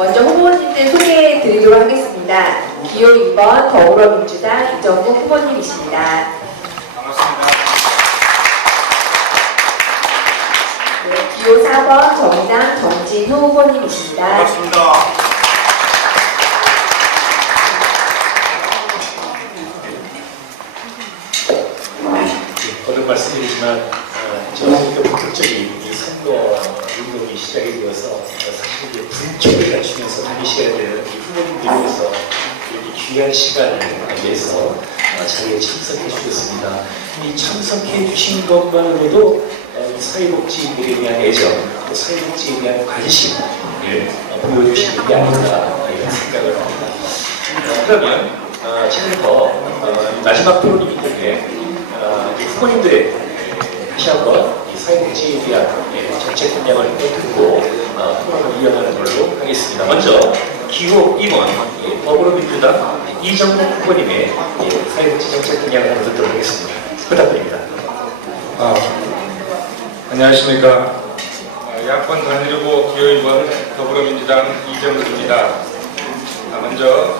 먼저 후보님들 소개해 드리도록 하겠습니다. 기호 2번 더불어민주당 이정국 후보님이십니다. 반갑습니다. 네, 기호 4번 정의당 정진후 후보님이십니다. 반갑습니다. 거듭 말씀드리지만 저희가 본격적인 이 선거 운동이 시작이 되어서 사실 이제 분초를 갖추면서 다니셔야 되는 이 후보님들 위해서 이렇게 귀한 시간을 내서 자리에 참석해 주셨습니다. 이 참석해 주신 것만으로도 이 사회복지인들에 대한 애정, 또 사회복지에 대한 관심을 보여주시는 게 아닌가 이런 생각을 합니다. 그러면 지금부터 마지막 토론이기 때문에 후보님들의 다시 한번 이 사회복지에 대한 정책 공약을 듣고 토론을 이어가는 걸로 하겠습니다. 먼저 기호 2번 더불어민주당 이정국 후보님의 사회복지 정책 공약을 한번 듣도록 하겠습니다. 부탁드립니다. 안녕하십니까. 야권 단일후보 기호 2번 더불어민주당 이정국입니다. 먼저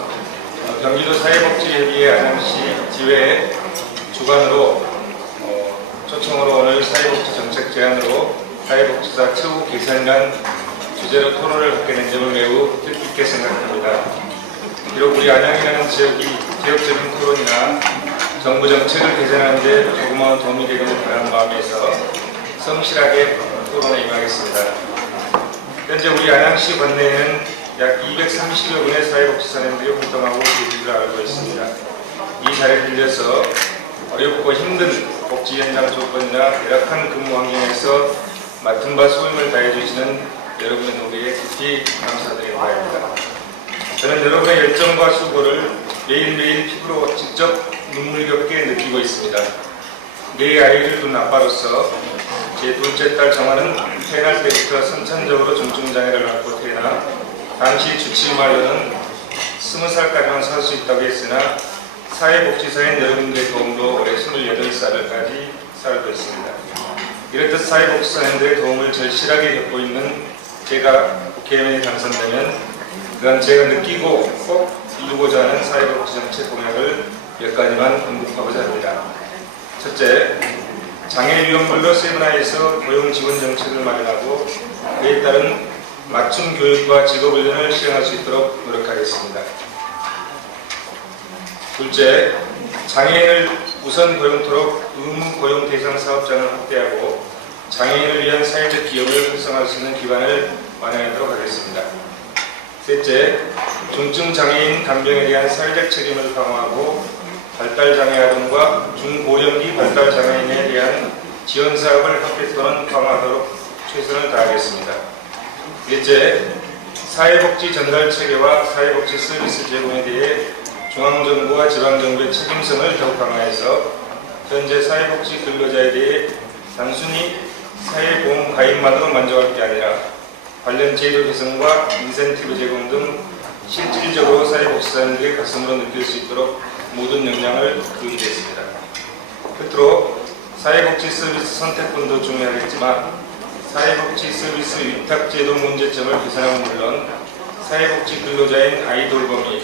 경기도 사회복지협의회 안양시 지회 주관으로 초청으로 오늘 사회복지 정책 제안으로 사회복지사 처우 개선이란 주제로 토론을 갖게 된 점을 매우 뜻깊게 생각합니다. 비록 우리 안양이라는 지역이 지역적인 토론이나 정부 정책을 개선하는 데 조그마한 도움이 되기를 바라는 마음에서 성실하게 토론에 임하겠습니다. 현재 우리 안양시 관내에는 약 230여 분의 사회복지사님들이 활동하고 계신 줄 알고 있습니다. 이 자리를 빌려서 어렵고 힘든 복지 현장 조건이나 열악한 근무 환경에서 맡은 바 소임을 다해 주시는 여러분의 노력에 깊이 감사드리고 합니다. 저는 여러분의 열정과 수고를 매일매일 피부로 직접 눈물겹게 느끼고 있습니다. 내 아이를 둔 아빠로서 제 둘째 딸 정화는 태어날 때부터 선천적으로 중증장애를 갖고 태어나 당시 주치의말로는 20살까지만 살 수 있다고 했으나 사회복지사인 여러분들의 도움으로 올해 28살까지 살고 있습니다. 이렇듯 사회복지사님들의 도움을 절실하게 겪고 있는 제가 국회의원에 당선되면 그간 제가 느끼고 꼭 이루고자 하는 사회복지 정책 공약을 몇 가지만 언급하고자 합니다. 첫째, 장애 유형별로 세분화해서 고용 지원 정책을 마련하고 그에 따른 맞춤 교육과 직업훈련을 실행할 수 있도록 노력하겠습니다. 둘째, 장애인을 우선 고용토록 의무 고용 대상 사업장을 확대하고 장애인을 위한 사회적 기업을 활성화할 수 있는 기반을 마련하도록 하겠습니다. 셋째, 중증 장애인 간병에 대한 사회적 책임을 강화하고 발달장애 아동과 중고령기 발달장애인에 대한 지원 사업을 확대 또는 강화하도록 최선을 다하겠습니다. 넷째, 사회복지 전달 체계와 사회복지 서비스 제공에 대해 중앙정부와 지방정부의 책임성을 더욱 강화해서 현재 사회복지 근로자에 대해 단순히 사회보험 가입만으로 만족할 게 아니라 관련 제도 개선과 인센티브 제공 등 실질적으로 사회복지사님들의 가슴으로 느낄 수 있도록 모든 역량을 기울이겠습니다. 끝으로 사회복지 서비스 선택권도 중요하겠지만 사회복지 서비스 위탁제도 문제점을 개선하는 물론 사회복지 근로자인 아이 돌봄이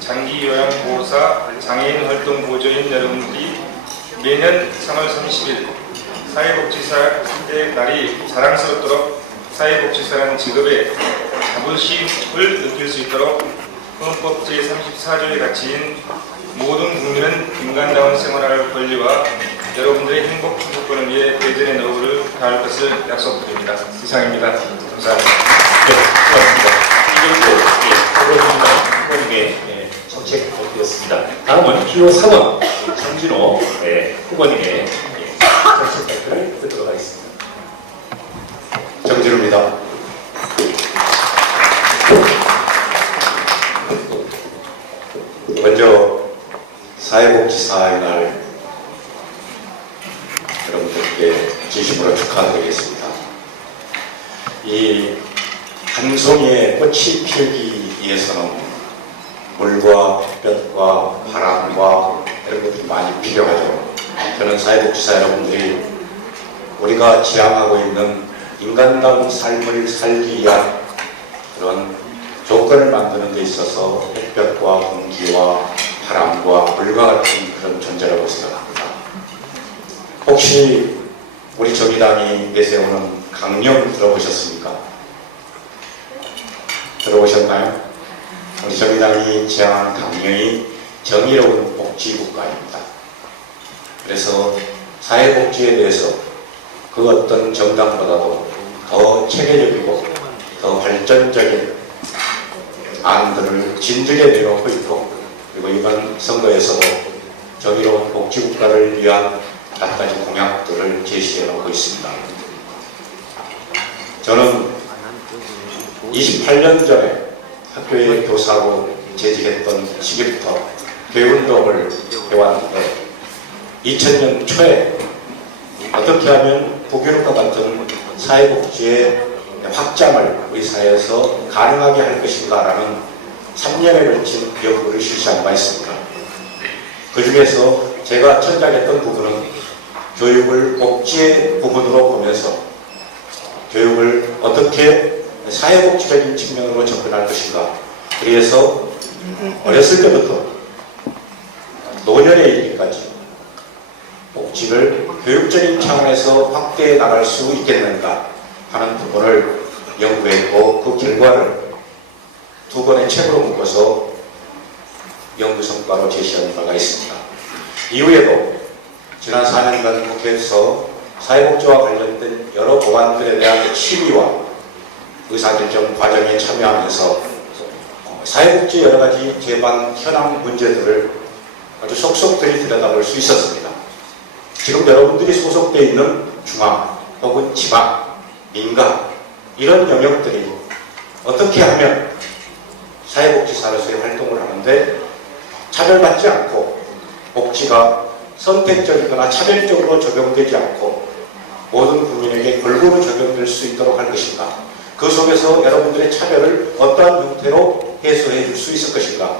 장기 요양보호사, 장애인 활동 보조인 여러분들이 매년 3월 30일 사회복지사의 날이 자랑스럽도록 사회복지사라는 직업의 자부심을 느낄 수 있도록 헌법 제34조의 가치인 모든 국민은 인간다운 생활할 권리와 여러분들의 행복 축복권을 위해 대전의 노후를 다할 것을 약속드립니다. 이상입니다. 감사합니다. 네, 고맙습니다. 후보님의 정책 발표였습니다. 다음은 기호 3번 정진호 후보님의 정책 발표를 듣도록 하겠습니다. 정진호입니다. 먼저 사회복지사의 날 여러분들께 진심으로 축하드리겠습니다. 이 한 송이의 꽃이 피우기 위해서는 물과 햇볕과 바람과 이런 것들이 많이 필요하죠. 저는 사회복지사 여러분들이 우리가 지향하고 있는 인간다운 삶을 살기 위한 그런 조건을 만드는 데 있어서 햇볕과 공기와 바람과 물과 같은 그런 존재라고 생각합니다. 혹시 우리 정의당이 내세우는 강령 들어보셨습니까? 들어보셨나요? 우리 정의당이 지향하는 강령이 정의로운 복지국가입니다. 그래서 사회복지에 대해서 그 어떤 정당보다도 더 체계적이고 더 발전적인 안들을 진즉에 내놓고 있고, 그리고 이번 선거에서도 정의로운 복지국가를 위한 몇 가지 공약들을 제시해 놓고 있습니다. 저는 28년 전에 학교에 교사로 재직했던 시기부터 교육운동을 해왔는데 2000년 초에 어떻게 하면 북유럽과 같은 사회복지의 확장을 우리 사회에서 가능하게 할 것인가라는 3년에 걸친 연구를 실시한 바 있습니다. 그 중에서 제가 천작했던 부분은 교육을 복지의 부분으로 보면서 교육을 어떻게 사회복지적인 측면으로 접근할 것인가. 그래서 어렸을 때부터 노년에 이르기까지 복지를 교육적인 차원에서 확대해 나갈 수 있겠는가 하는 부분을 연구했고, 그 결과를 2권의 책으로 묶어서 연구 성과로 제시한 바가 있습니다. 이후에도 지난 4년간 국회에서 사회복지와 관련된 여러 법안들에 대한 심의와 의사결정 과정에 참여하면서 사회복지 여러 가지 개방 현황 문제들을 아주 속속들이 들여다볼 수 있었습니다. 지금 여러분들이 소속되어 있는 중앙 혹은 지방, 민간 이런 영역들이 어떻게 하면 사회복지사로서의 활동을 하는데 차별받지 않고 복지가 선택적이거나 차별적으로 적용되지 않고 모든 국민에게 골고루 적용될 수 있도록 할 것인가, 그 속에서 여러분들의 차별을 어떠한 형태로 해소해 줄 수 있을 것인가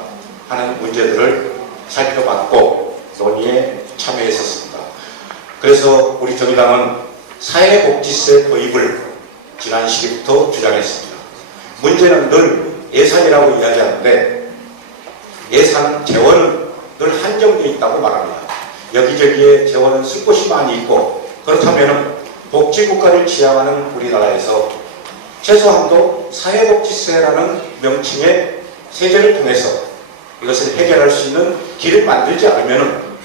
하는 문제들을 살펴봤고 논의에 참여했었습니다. 그래서 우리 정의당은 사회복지세 도입을 지난 시기부터 주장했습니다. 문제는 늘 예산이라고 이야기하는데 예산 재원은 늘 한정되어 있다고 말합니다. 여기저기에 재원은 쓸 곳이 많이 있고, 그렇다면 복지국가를 지향하는 우리나라에서 최소한도 사회복지세라는 명칭의 세제를 통해서 이것을 해결할 수 있는 길을 만들지 않으면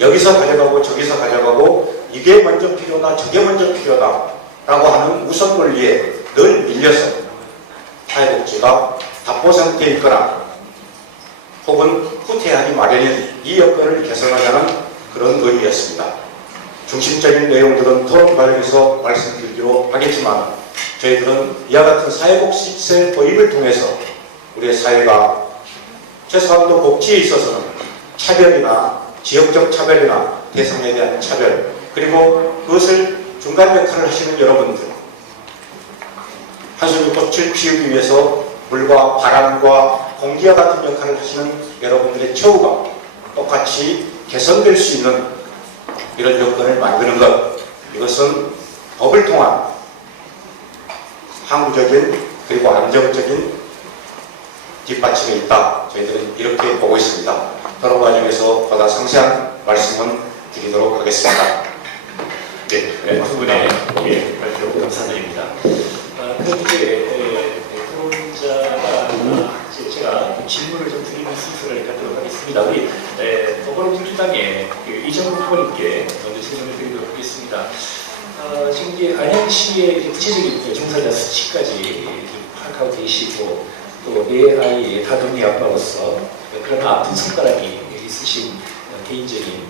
여기서 가져가고 저기서 가져가고 이게 먼저 필요하다 저게 먼저 필요하다 라고 하는 우선 논리에 늘 밀려서 사회복지가 답보 상태에 있거나 혹은 후퇴하기 마련인 이 여건을 개선하자는 그런 의미였습니다. 중심적인 내용들은 토론 과정에서 말씀드리기로 하겠지만 저희들은 이와 같은 사회복지세 도입을 통해서 우리의 사회가 최소한도 복지에 있어서는 차별이나 지역적 차별이나 대상에 대한 차별, 그리고 그것을 중간 역할을 하시는 여러분들, 한송이 꽃을 피우기 위해서 물과 바람과 공기와 같은 역할을 하시는 여러분들의 처우가 똑같이 개선될 수 있는 이런 여건을 만드는 것, 이것은 법을 통한 항구적인 그리고 안정적인 뒷받침이 있다. 저희들은 이렇게 보고 있습니다. 토론 과정에서 보다 상세한 말씀은 드리도록 하겠습니다. 네, 두 분의 발표 감사드립니다. 그럼 이제 토론자가 제가 질문을 좀 드리는 순서를 갖도록 하겠습니다. 우리 더불어민주당의 이정국 후보님께 먼저 질문을 드리도록 하겠습니다. 지금 이제 안양시의 구체적인 종사자 수치까지 파악하고 계시고 또 내 아이의 다둥이 아빠로서 그런 아픈 손가락이 있으신 개인적인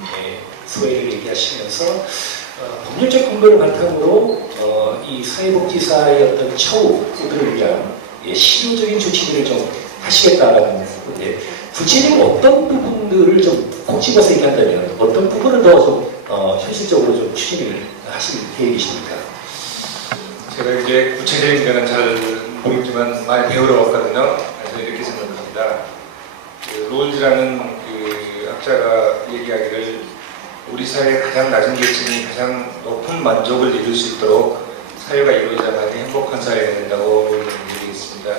소회를 얘기하시면서 법률적 근거를 바탕으로 이 사회복지사의 어떤 처우들을 위한 실효적인 조치들을 좀 하시겠다라는 건데, 구체적으로 어떤 부분들을 좀 꼭 집어서 얘기한다면 어떤 부분을 더 좀 현실적으로 좀 추진을 하실 계획이십니까? 제가 이제 구체적인 거는 잘 모르지만 많이 배우러 왔거든요. 그래서 이렇게 생각합니다. 롤즈라는 학자가 얘기하기를 우리 사회의 가장 낮은 계층이 가장 높은 만족을 이룰 수 있도록 사회가 이루어져야만이 행복한 사회가 된다고 얘기했습니다.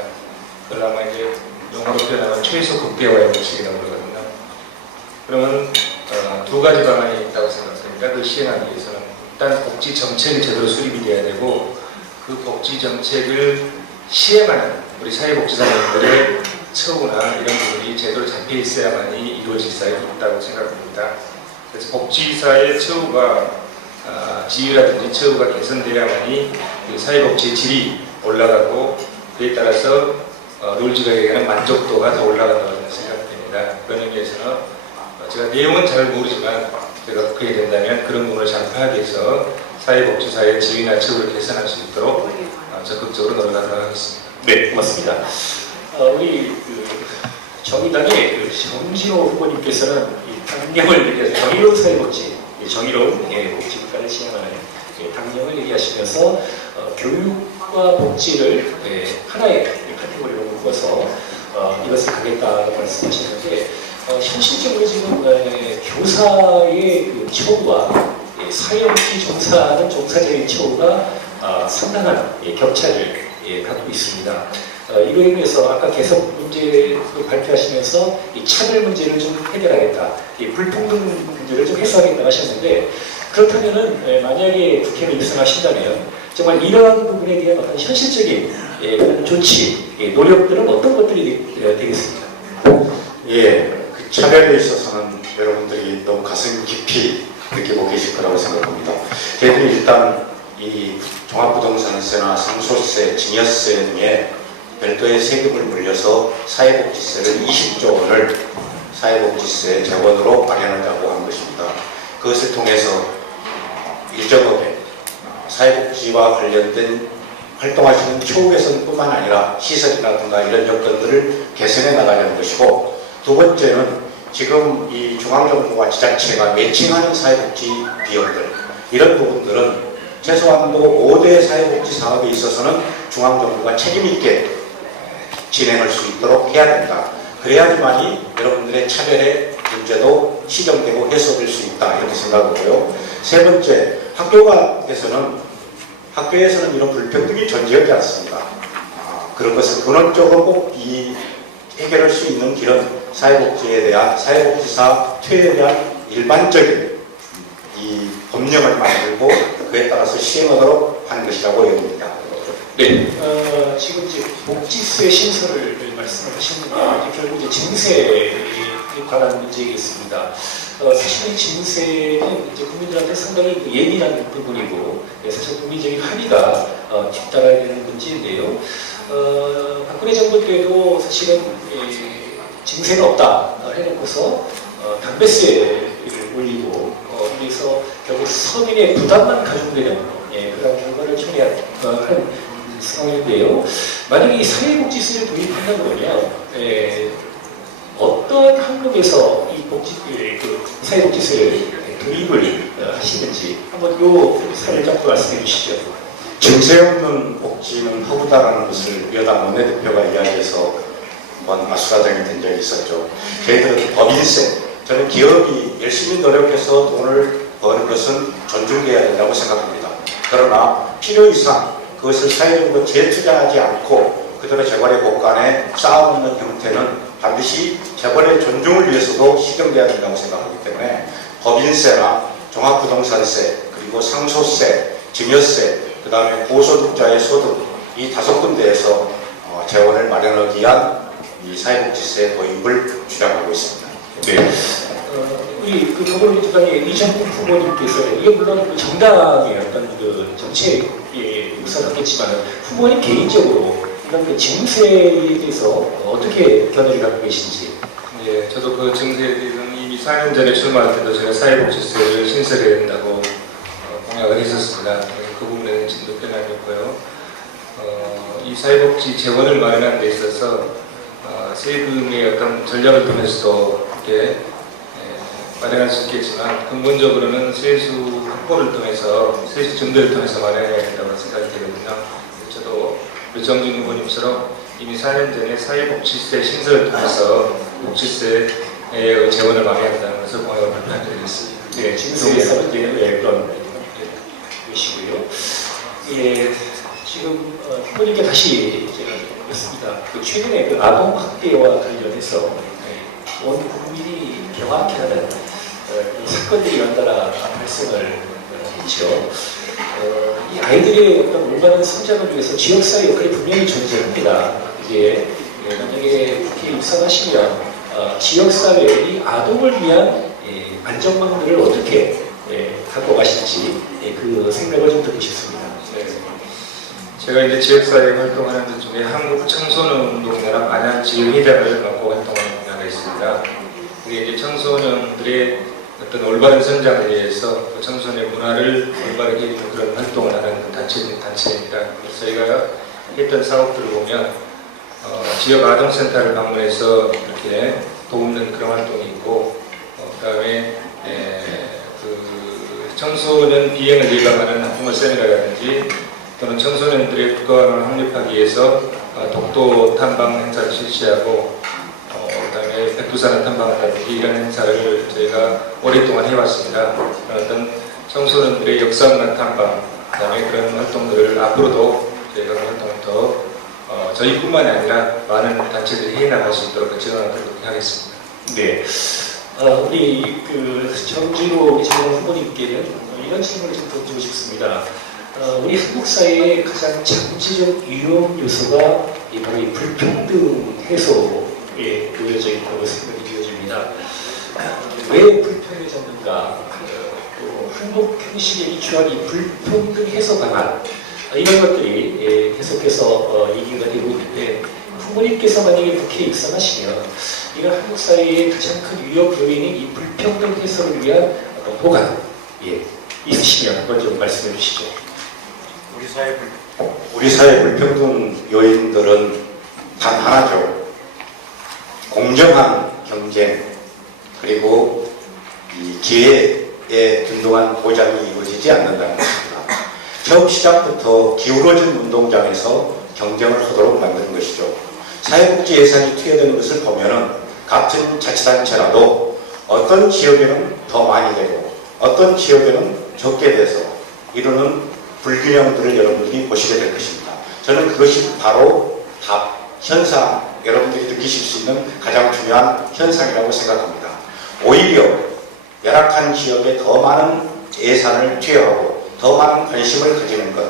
그걸 아마 이제 영어로 표현하면 최소 극대화의 법칙이라고 그러거든요. 그러면 두 가지 방안이 있다고 생각합니다. 그걸 시행하기 위해서는 일단 복지 정책이 제대로 수립이 돼야 되고 그 복지 정책을 시행하는 우리 사회복지사님들의 처우나 이런 부분이 제대로 잡혀 있어야만이 이루어질 수 있다고 생각합니다. 그래서 복지사의 처우가 지위라든지 처우가 개선돼야만이 사회복지의 질이 올라가고 그에 따라서 롤즈에게는 만족도가 더 올라간다고 생각됩니다. 그런 의미에서는 제가 내용은 잘 모르지만 제가 국회에 된다면 그런 부분을 잘 파악해서 사회복지사의 지위나 처우를 개선할 수 있도록 적극적으로 노력하도록 하겠습니다. 네, 고맙습니다. 우리 정의당의 정진호 후보님께서는 이 당령을 얘기해서 정의로운 사회복지, 정의로운 복지국가를 시행하는 당령을 얘기하시면서 교육과 복지를 하나의 카테고리로 묶어서 이것을 가겠다고 말씀하셨는데 현실적으로 지금 교사의 그 처우와 사회복지 종사하는 종사자의 처우가 상당한 격차를 갖고 있습니다. 이거에 의해서 아까 개선 문제를 발표하시면서 이 차별 문제를 좀 해결하겠다, 이 불평등 문제를 좀 해소하겠다 하셨는데 그렇다면은 만약에 국회에 입성하신다면 정말 이러한 부분에 대한 어떤 현실적인 그런 조치, 노력들은 어떤 것들이 되겠습니까? 예, 그 차별에 있어서는 여러분들이 너무 가슴 깊이 느끼고 계실 거라고 생각합니다. 저희들이 일단 이 종합부동산세나 상속세, 증여세 등에 별도의 세금을 물려서 사회복지세를 20조 원을 사회복지세 재원으로 마련하자고 한 것입니다. 그것을 통해서 일정업에 사회복지와 관련된 활동하시는 처우개선뿐만 아니라 시설이라든가 이런 여건들을 개선해 나가려는 것이고, 두 번째는 지금 이 중앙정부와 지자체가 매칭하는 사회복지 비용들, 이런 부분들은 최소한도 5대 사회복지 사업에 있어서는 중앙정부가 책임있게 진행할 수 있도록 해야 된다. 그래야지만이 여러분들의 차별의 문제도 시정되고 해소될 수 있다, 이렇게 생각하고요. 세 번째, 학교에서는 이런 불평등이 존재하지 않습니다. 그런 것을 근원적으로 꼭 해결할 수 있는 길은 사회복지에 대한 사회복지사 퇴에 대한 일반적인 이 법령을 만들고 그에 따라서 시행하도록 하는 것이라고 여깁니다. 네, 지금 이제 복지세 신설을 말씀을 하셨는데 결국 이제 증세에 관한 문제이겠습니다. 사실 이 증세는 이제 국민들한테 상당히 예민한 부분이고 사실 국민적인 합의가 뒤따라야 되는 문제인데요. 박근혜 정부 때도 사실은 증세는 없다 해놓고서 담배세를 올리고 그래서 결국 서민의 부담만 가중되는 그런 결과를 초래한 상황인데요. 만약에 이 사회복지세를 도입한다 그러면 어떤 항목에서 이 사회복지세를 도입을 하시는지 한번 요 사례를 잡고 말씀해 주시죠. 증세 없는 복지는 허구다라는 것을 여당 원내대표가 이야기해서 한번 아수라장이 된 적이 있었죠. 저희들은 법인세, 저는 기업이 열심히 노력해서 돈을 버는 것은 존중해야 된다고 생각합니다. 그러나 필요 이상 그것을 사회적으로 재투자하지 않고 그대로 재벌의 곳간에 쌓아놓는 형태는 반드시 재벌의 존중을 위해서도 시정돼야 된다고 생각하기 때문에 법인세나 종합부동산세, 그리고 상속세, 증여세, 그 다음에 고소득자의 소득, 이 5군데에서 재원을 마련하기 위한 이 사회복지세 도입을 주장하고 있습니다. 네. 우리 더불어민주당의 이정국 후보님께서 이게 물론 그 정당의 어떤 그 정책의 우선하겠지만 후보님 개인적으로 이런 그 증세에 대해서 어떻게 견해를 갖고 계신지. 예, 저도 그 증세에 대해서는 이미 4년 전에 출마할 때도 제가 사회복지세를 신설해야 된다고 공약을 했었습니다. 그 부분에는 지금도 변함이었고요. 이 사회복지 재원을 마련하는 데 있어서 세금의 어떤 전략을 통해서도 이렇게 마련할 수 있겠지만 근본적으로는 세수 확보를 통해서 세수 증대를 통해서 마련해야 된다고 생각이 되거든요. 저도 정진 후보님처럼 이미 4년 전에 사회복지세 신설을 통해서 복지세의 재원을 마련한다는 것을 공약을 발표한 적이 있습니다. 네, 증세에서 이제 그런 것이고요. 예, 지금 후보님께 다시 제가 그렇습니다. 최근에 그 아동 학대와 관련해서 온 국민이 경악해하는 이 사건들이 연달아 발생을 했죠. 이 아이들의 어떤 올바른 성장을 위해서 지역사회 역할이 분명히 존재합니다. 이제 만약에 국회에 입성하시면 지역사회의 이 아동을 위한 안전망들을 어떻게 갖고 가실지 그 생각을 좀 듣고 싶습니다. 네. 제가 이제 지역사회 활동하는 것 중에 한국 청소년운동연합 안양 지역회장을 맡고 활동하는 분야가 있습니다. 이게 이제 청소년들의 어떤 올바른 성장을 위해서 그 청소년 문화를 올바르게 이루는 그런 활동을 하는 단체입니다. 그래서 저희가 했던 사업들을 보면 지역 아동센터를 방문해서 이렇게 돕는 그런 활동이 있고, 그다음에 그 청소년 비행을 예방하는 학부모 세미나라든지 또는 청소년들의 국가관을 확립하기 위해서 독도 탐방 행사를 실시하고, 그다음에 백두산을 탐방한다든지 이런 행사를 저희가 오랫동안 해왔습니다. 어떤 청소년들의 역사문화 탐방, 그다음에 그런 활동들을 앞으로도 저희가 그 활동을 더 저희뿐만이 아니라 많은 단체들이 해나갈 수 있도록 지원하도록 하겠습니다. 네. 우리 그 정진호 이재명 후보님께는 이런 질문을 좀 던지고 싶습니다. 우리 한국 사회의 가장 잠재적 위험 요소가 바로 이 불평등 해소에 놓여져 있다고 생각이 되어집니다. 왜 불평해졌는가? 또 한국 형식에 이주한 이 불평등 해소 방안, 이런 것들이 계속해서 얘기가 되고 있는데, 후보님께서 만약에 국회에 입성하시면 이런 한국 사회의 가장 큰 위협 요인인 이 불평등 해소를 위한 어떤 보관 있으시면 한번 좀 말씀해 주시죠. 우리 사회 불평등 요인들은 단 하나죠. 공정한 경쟁, 그리고 이 기회의 균등한 보장이 이루어지지 않는다는 것입니다. 처음 시작부터 기울어진 운동장에서 경쟁을 하도록 만드는 것이죠. 사회복지 예산이 투여되는 것을 보면은 같은 자치단체라도 어떤 지역에는 더 많이 되고 어떤 지역에는 적게 돼서 이루는 불균형들을 여러분들이 보시게 될 것입니다. 저는 그것이 바로 답, 현상, 여러분들이 느끼실 수 있는 가장 중요한 현상이라고 생각합니다. 오히려 열악한 지역에 더 많은 예산을 투여하고 더 많은 관심을 가지는 것,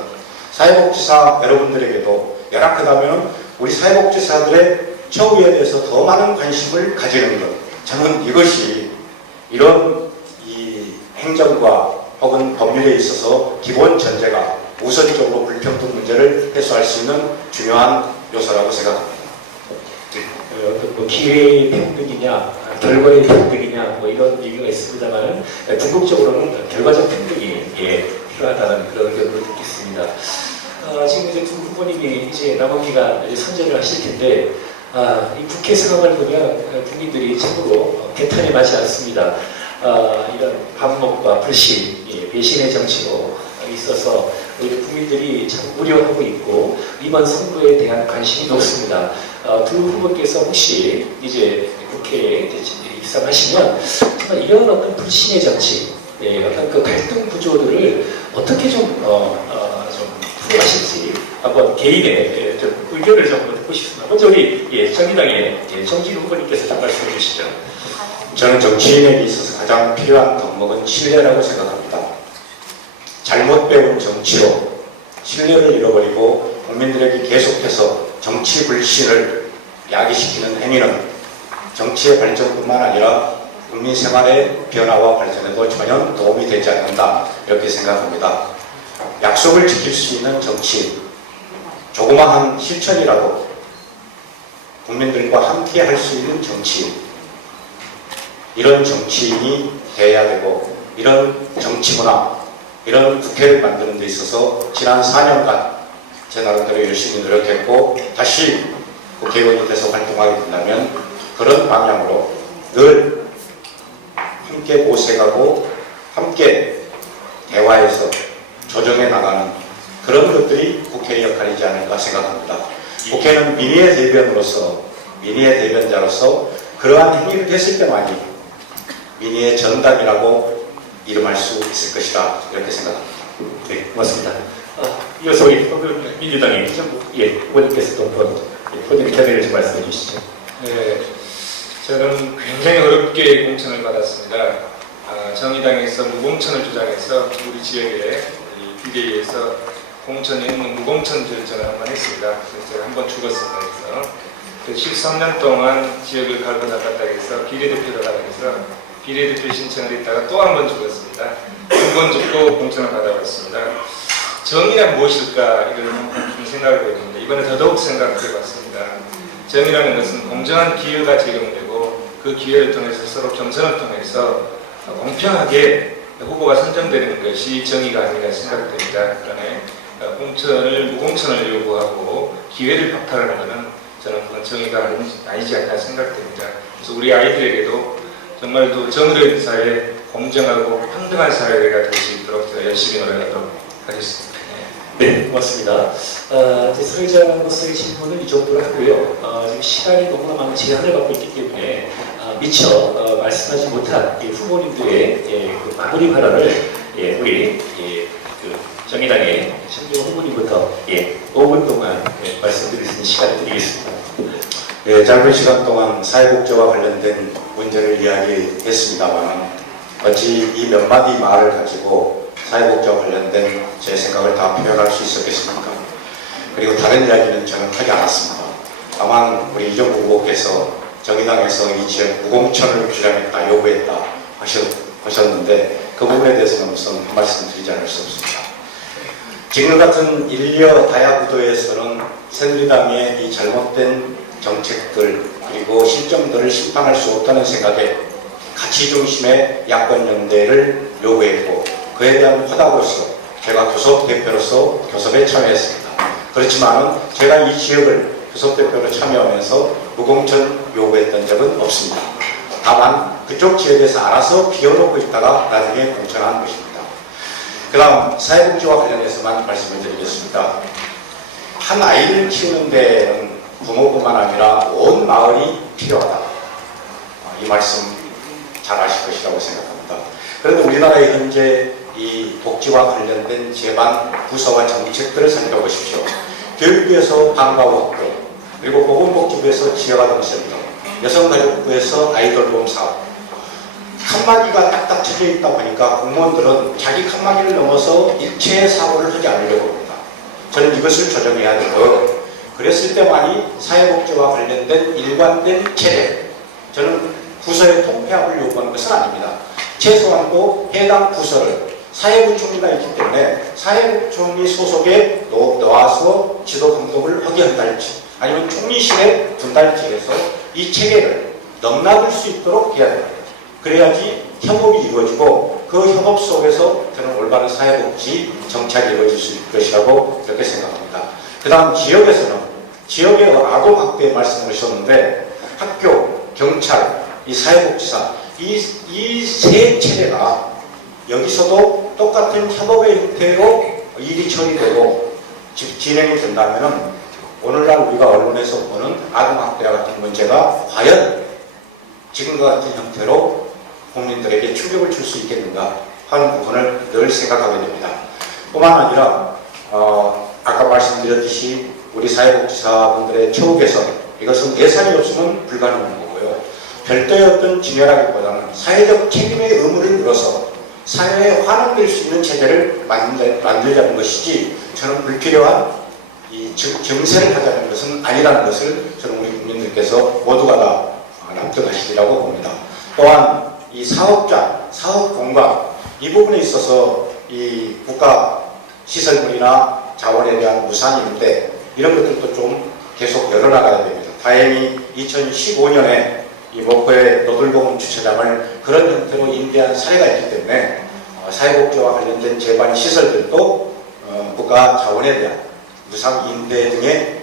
사회복지사 여러분들에게도 열악하다면 우리 사회복지사들의 처우에 대해서 더 많은 관심을 가지는 것, 저는 이것이 이런 이 행정과 혹은 법률에 있어서 기본 전제가 우선적으로 불평등 문제를 해소할 수 있는 중요한 요소라고 생각합니다. 어떤 뭐 기회의 평등이냐, 결과의 평등이냐, 뭐 이런 얘기가 있습니다만, 궁극적으로는 결과적 평등이 필요하다는 그런 의견을 듣겠습니다. 지금 이제 두 후보님이 이제 남은 기간 이제 선전을 하실 텐데, 이 국회 상황을 보면 국민들이 참으로 개탄에 맞지 않습니다. 이런 반목과 불신, 배신의 정치로 있어서 우리 국민들이 참 우려하고 있고 이번 선거에 대한 관심이 높습니다. 두 후보께서 혹시 이제 국회에 입성하시면 정말 이런 어떤 불신의 정치, 어떤 그 갈등 구조들을 어떻게 좀 풀어가실지 한번 개인의 좀 의견을 좀 듣고 싶습니다. 먼저 우리 정의당의 정진호 후보님께서 좀 말씀해 주시죠. 저는 정치인에게 있어서 가장 필요한 덕목은 신뢰라고 생각합니다. 잘못 배운 정치로 신뢰를 잃어버리고 국민들에게 계속해서 정치 불신을 야기시키는 행위는 정치의 발전뿐만 아니라 국민 생활의 변화와 발전에도 전혀 도움이 되지 않는다, 이렇게 생각합니다. 약속을 지킬 수 있는 정치, 조그마한 실천이라도 국민들과 함께 할 수 있는 정치, 이런 정치인이 돼야 되고, 이런 정치 문화, 이런 국회를 만드는 데 있어서 지난 4년간 제 나름대로 열심히 노력했고, 다시 국회의원이 돼서 활동하게 된다면 그런 방향으로 늘 함께 모색하고 함께 대화해서 조정해 나가는 그런 것들이 국회의 역할이지 않을까 생각합니다. 국회는 민의의 대변으로서, 민의의 대변자로서 그러한 행위를 했을 때만이 민의의 전담이라고 이름할 수 있을 것이다, 이렇게 생각합니다. 네, 고맙습니다. 이어서 우리 민주당의 이정국 의원님께서도 한번 후보님 인터뷰를 좀 말씀해 주시죠. 네, 저는 굉장히 어렵게 공천을 받았습니다. 정의당에서 무공천을 주장해서 우리 지역에 이 비대위에서 공천이 있는 무공천 결정을 한번 했습니다. 그래서 제가 한번 죽었습니다. 그래서 13년 동안 지역을 갈고 나갔다 해서 비례대표를 하다 해서 비례대표 신청을 했다가 또 한 번 죽었습니다. 두 번 죽고 공천을 받아봤습니다. 정의란 무엇일까 이런 좀 생각을 해봤는데 이번에 더더욱 생각해봤습니다. 정의라는 것은 공정한 기회가 제공되고 그 기회를 통해서 서로 경선을 통해서 공평하게 후보가 선정되는 것이 정의가 아닌가 생각됩니다. 그러나 공천을 무공천을 요구하고 기회를 박탈하는 것은 저는 그건 정의가 아니지 않나 생각됩니다. 그래서 우리 아이들에게도 정말도 정의로운 사회, 공정하고 평등한 사회가 될 수 있도록 제가 열심히 노력하도록 하겠습니다. 네, 고맙습니다. 이제 사회자로서의 질문은 이 정도로 하고요. 지금 시간이 너무나 많은 제한을 받고 있기 때문에 미처 말씀하지 못한 이 후보님들의 그 마무리 발언을 우리 그 정의당의 신규 후보님부터 5분 동안 말씀드릴 수 있는 시간을 드리겠습니다. 예, 짧은 시간 동안 사회복지와 관련된 문제를 이야기했습니다만 어찌 이 몇 마디 말을 가지고 사회복지와 관련된 제 생각을 다 표현할 수 있었겠습니까? 그리고 다른 이야기는 저는 하지 않았습니다. 다만 우리 이정부 후보께서 정의당에서 이 지역 무공천을 주장했다, 요구했다 하셨는데 그 부분에 대해서는 우선 한 말씀 드리지 않을 수 없습니다. 지금 같은 인려 다야 구도에서는 새누리당의 이 잘못된 정책들 그리고 실정들을 심판할 수 없다는 생각에 가치 중심의 야권 연대를 요구했고 그에 대한 화답으로서 제가 교섭 대표로서 교섭에 참여했습니다. 그렇지만 제가 이 지역을 교섭 대표로 참여하면서 무공천 요구했던 적은 없습니다. 다만 그쪽 지역에서 알아서 비워놓고 있다가 나중에 공천한 것입니다. 그 다음 사회복지와 관련해서만 말씀을 드리겠습니다. 한 아이를 키우는 데는 부모뿐만 아니라 온 마을이 필요하다. 이 말씀 잘 아실 것이라고 생각합니다. 그런데 우리나라의 현재 이 복지와 관련된 제반 부서와 정책들을 살펴보십시오. 교육부에서 방과후 학교, 그리고 보건복지부에서 지역아동센터, 여성가족부에서 아이돌 도움 사업. 칸막이가 딱딱 쳐져 있다 보니까 공무원들은 자기 칸막이를 넘어서 일체의 사고를 하지 않으려고 합니다. 저는 이것을 조정해야 되고 그랬을 때만이 사회복지와 관련된 일관된 체계, 저는 부서의 통폐합을 요구하는 것은 아닙니다. 최소한도 해당 부서를 사회부총리가 있기 때문에 사회부총리 소속에 넣어서 지도 감독을 하게 한달지 아니면 총리실에 둔달지 해서 이 체계를 넘나들 수 있도록 해야 됩니다. 그래야지 협업이 이루어지고 그 협업 속에서 저는 올바른 사회복지 정착이 이루어질 수 있을 것이라고 그렇게 생각합니다. 그 다음 지역에서는 지역의 아동학대 말씀하셨는데 학교, 경찰, 이 사회복지사 이 세 체계가 여기서도 똑같은 협업의 형태로 일이 처리되고 진행이 된다면 오늘날 우리가 언론에서 보는 아동학대와 같은 문제가 과연 지금과 같은 형태로 국민들에게 충격을 줄 수 있겠는가 하는 부분을 늘 생각하게 됩니다. 뿐만 아니라 아까 말씀드렸듯이 우리 사회복지사분들의 처우 개선, 이것은 예산이 없으면 불가능한 거고요. 별도의 어떤 진열하기보다는 사회적 책임의 의무를 물어서 사회에 환원될 수 있는 체제를 만들자는 것이지 저는 불필요한 이 증세를 하자는 것은 아니라는 것을 저는 우리 국민들께서 모두가 다 납득하시리라고 봅니다. 또한 이 사업자, 사업공간 이 부분에 있어서 이 국가 시설물이나 자원에 대한 무상인데 이런 것들도 좀 계속 열어나가야 됩니다. 다행히 2015년에 이 목포의 노들공원 주차장을 그런 형태로 임대한 사례가 있기 때문에 사회복지와 관련된 제반 시설들도 국가 자원에 대한 무상 임대 등의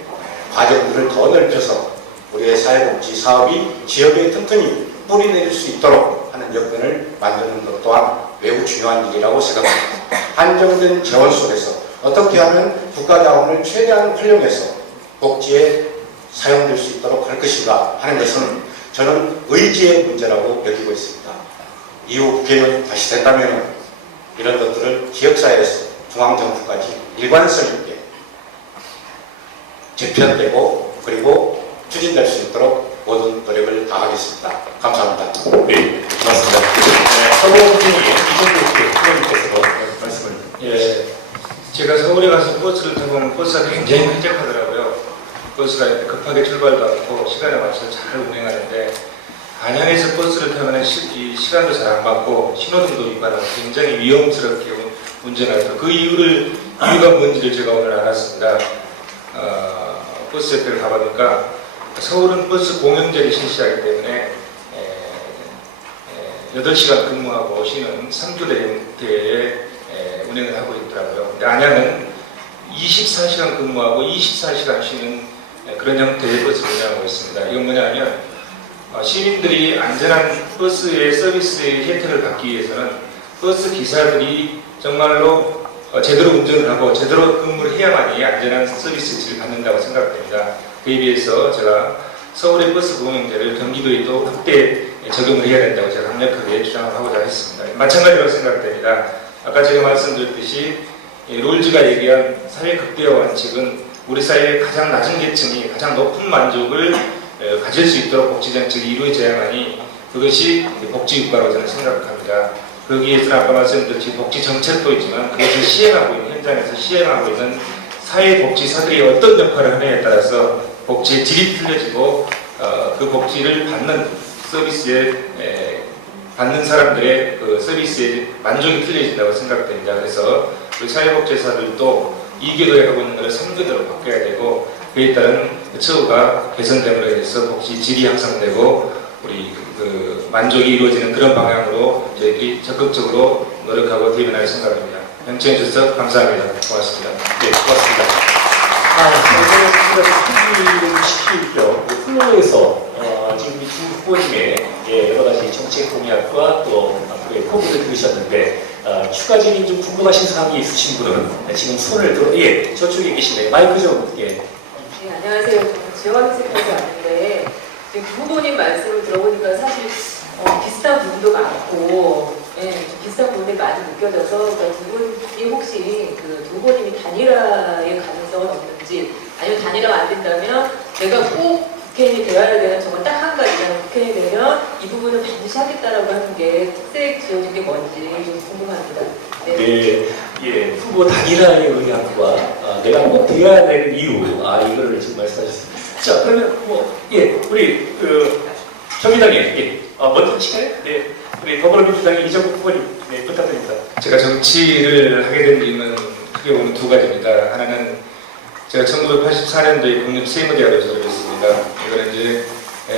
과정들을 더 넓혀서 우리의 사회복지 사업이 지역에 튼튼히 뿌리내릴 수 있도록 하는 여건을 만드는 것 또한 매우 중요한 일이라고 생각합니다. 한정된 재원 속에서 어떻게 하면 국가 자원을 최대한 활용해서 복지에 사용될 수 있도록 할 것인가 하는 것은 저는 의지의 문제라고 여기고 있습니다. 이후 국회의원 다시 된다면 이런 것들을 지역사회에서 중앙정부까지 일관성 있게 재편되고 그리고 추진될 수 있도록 모든 노력을 다하겠습니다. 감사합니다. 네, 고맙습니다. 서울의 이정도 후보님께서도 말씀을. 예, 제가 서울에 가서 버스를 타보면 버스가 굉장히 쾌적하더라고요. 버스가 이렇게 급하게 출발도 않고 시간에 맞춰서 잘 운행하는데 안양에서 버스를 타면 이 시간도 잘 안 맞고 신호등도 위반하고 굉장히 위험스럽게 운전하죠. 그 이유가 뭔지를 제가 오늘 알았습니다. 버스 옆에 가보니까 서울은 버스 공영제를 실시하기 때문에 8시간 근무하고 쉬는 3교대에 운행을 하고 있더라고요. 근데 안양은 24시간 근무하고 24시간 쉬는 그런 형태의 버스를 운영하고 있습니다. 이건 뭐냐면 시민들이 안전한 버스의 서비스의 혜택을 받기 위해서는 버스 기사들이 정말로 제대로 운전을 하고 제대로 근무를 해야만이 안전한 서비스를 받는다고 생각됩니다. 그에 비해서 제가 서울의 버스 공영제를 경기도에도 확대 적용을 해야 된다고 제가 강력하게 주장을 하고자 했습니다. 마찬가지로 생각됩니다. 아까 제가 말씀드렸듯이 롤즈가 얘기한 사회 극대화 원칙은 우리 사회의 가장 낮은 계층이 가장 높은 만족을 가질 수 있도록 복지정책이 이루어져야만이 그것이 복지국가로 저는 생각합니다. 그러기 위해서는 아까 말씀드렸듯이 복지정책도 있지만 그것을 시행하고 있는 현장에서 시행하고 있는 사회복지사들이 어떤 역할을 하느냐에 따라서 복지의 질이 틀려지고 그 복지를 받는 서비스에 받는 사람들의 그 서비스의 만족이 틀려진다고 생각됩니다. 그래서 우리 사회복지사들도 2교도에 하고 있는 것을 3교도로 바꿔야 되고 그에 따른 처우가 개선됨으로 인해서 복지 질이 향상되고 우리 그 만족이 이루어지는 그런 방향으로 저희들이 적극적으로 노력하고 대변할 생각입니다. 영청해 주셔서 감사합니다. 고맙습니다. 네, 고맙습니다. 저희는 시킬 겸 플로어에서 지금 이 두 후보님의 여러 가지 정책 공약과 또 앞으로의 포부를 들으셨는데 추가적인 좀 궁금하신 사항이 있으신 분은 지금 손을 들어 저쪽에 계시네요. 마이크 좀 네, 안녕하세요. 저는 지역학생에서 왔는데 지금 후보님 말씀을 들어보니까 사실 비슷한 부분도 많고 비슷한 부분이 많이 느껴져서 그러니까 두 분이 혹시 그 두 후보님이 단일화의 가능성은 없는지 아니면 단일화가 안 된다면 내가 꼭 국회의원이 되어야 되는 정말 딱 한 가지라면 국회의원이 되면 이 부분은 반드시 하겠다라고 하는 게 특색 지어진 게 뭔지 좀 궁금합니다. 네. 예, 후보 단일화의 의향과 내가 꼭 되어야 되는 이유, 이거를 지금 말씀하셨습니다. 자, 그러면 우리 정의당의 먼저 시간에 우리 더불어민주당의 이정국 후보님 부탁드립니다. 제가 정치를 하게 된 이유는 크게 보면 두 가지입니다. 하나는 제가 1984년도에 국립세무대학을 졸업했습니다. 이거는 이제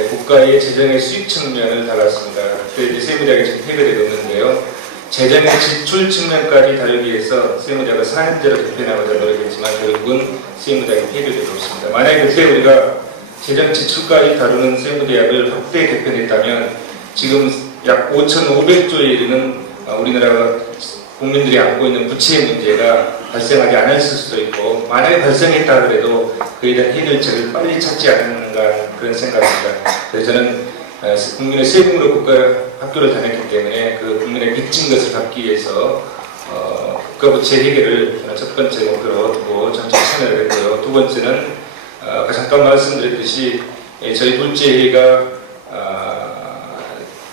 국가의 재정의 수익 측면을 다뤘습니다. 그때 이제 세무대학이 지금 폐교되고 있는데요. 재정의 지출 측면까지 다루기 위해서 세무대학을 4년제로 개편하고자 노력했지만 결국은 세무대학이 폐교되고 있습니다. 만약에 그때 우리가 재정 지출까지 다루는 세무대학을 확대 개편했다면 지금 약 5,500조에 이르는 우리나라가 국민들이 안고 있는 부채 문제가 발생하지 않았을 수도 있고 만약에 발생했다 하더라도 그에 대한 해결책을 빨리 찾지 않는가 그런 생각입니다. 그래서 저는 국민의 세금으로 국가 학교를 다녔기 때문에 그 국민의 빚진 것을 갚기 위해서 국가 부채 해결을 저는 첫 번째 목표로 두고 정치에 참여를 했고요. 두 번째는 아까 잠깐 말씀드렸듯이 저희 둘째가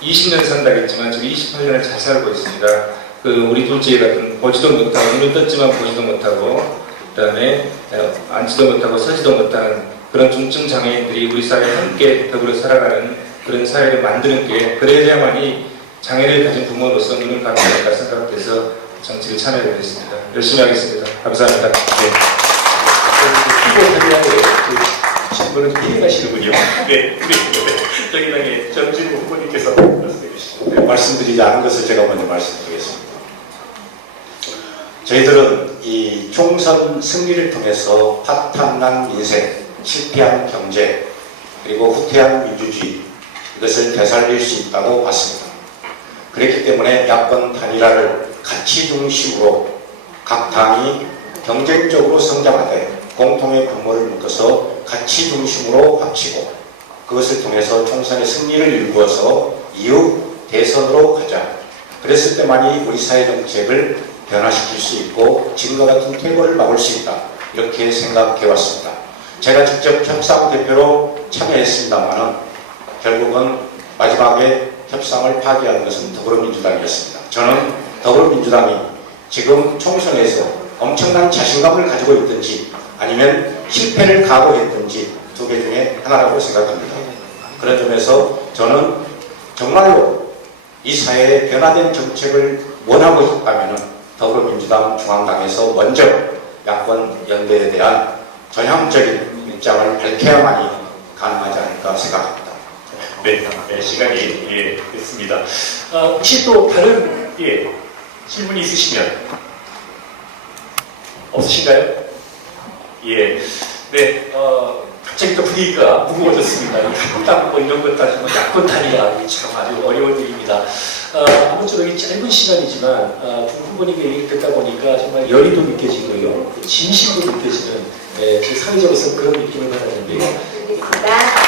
20년 산다고 했지만 지금 28년을 잘 살고 있습니다. 우리 둘째 같은 보지도 못하고 눈을 떴지만 보지도 못하고 그다음에 앉지도 못하고 서지도 못하는 그런 중증 장애인들이 우리 사회에 함께 더불어 살아가는 그런 사회를 만드는 게 그래야만이 장애를 가진 부모로서 눈을 감지 않을까 생각돼서 정치를 참여하게 됐습니다. 열심히 하겠습니다. 감사합니다. 네. 후보 단일화에 신분은 피해가시는군요. 네, 정의당의 전진우 후보님께서 말씀해 주시죠. 네, 말씀드리지 않은 것을 제가 먼저 말씀드리겠습니다. 저희들은 이 총선 승리를 통해서 파탄난 민생, 실패한 경제, 그리고 후퇴한 민주주의 이것을 되살릴 수 있다고 봤습니다. 그렇기 때문에 야권 단일화를 가치 중심으로 각 당이 경쟁적으로 성장하되 공통의 분모를 묶어서 가치 중심으로 합치고 그것을 통해서 총선의 승리를 일구어서 이후 대선으로 가자. 그랬을 때만이 우리 사회 정책을 변화시킬 수 있고 지금과 같은 퇴보를 막을 수 있다. 이렇게 생각해 왔습니다. 제가 직접 협상 대표로 참여했습니다만은 결국은 마지막에 협상을 파기한 것은 더불어민주당이었습니다. 저는 더불어민주당이 지금 총선에서 엄청난 자신감을 가지고 있든지 아니면 실패를 각오했든지 두 개 중에 하나라고 생각합니다. 그런 점에서 저는 정말로 이 사회의 변화된 정책을 원하고 있다면 더불어민주당 중앙당에서 먼저 야권 연대에 대한 전향적인 입장을 밝혀야만이 가능하지 않을까 생각합니다. 네, 시간이 됐습니다. 혹시 또 다른 질문이 있으시면 없으신가요? 네, 갑자기 또 분위기가 무거워졌습니다. 이 한국당 뭐 이런 것 따지면 야권 단위가 참 아주 어려운 일입니다. 아무쪼록 이 짧은 시간이지만 두 후보님께 얘기 듣다 보니까 정말 열의도 느껴지고요, 진심도 느껴지는 제 사회적으로서 그런 느낌을 받았는데요. 알겠습니다.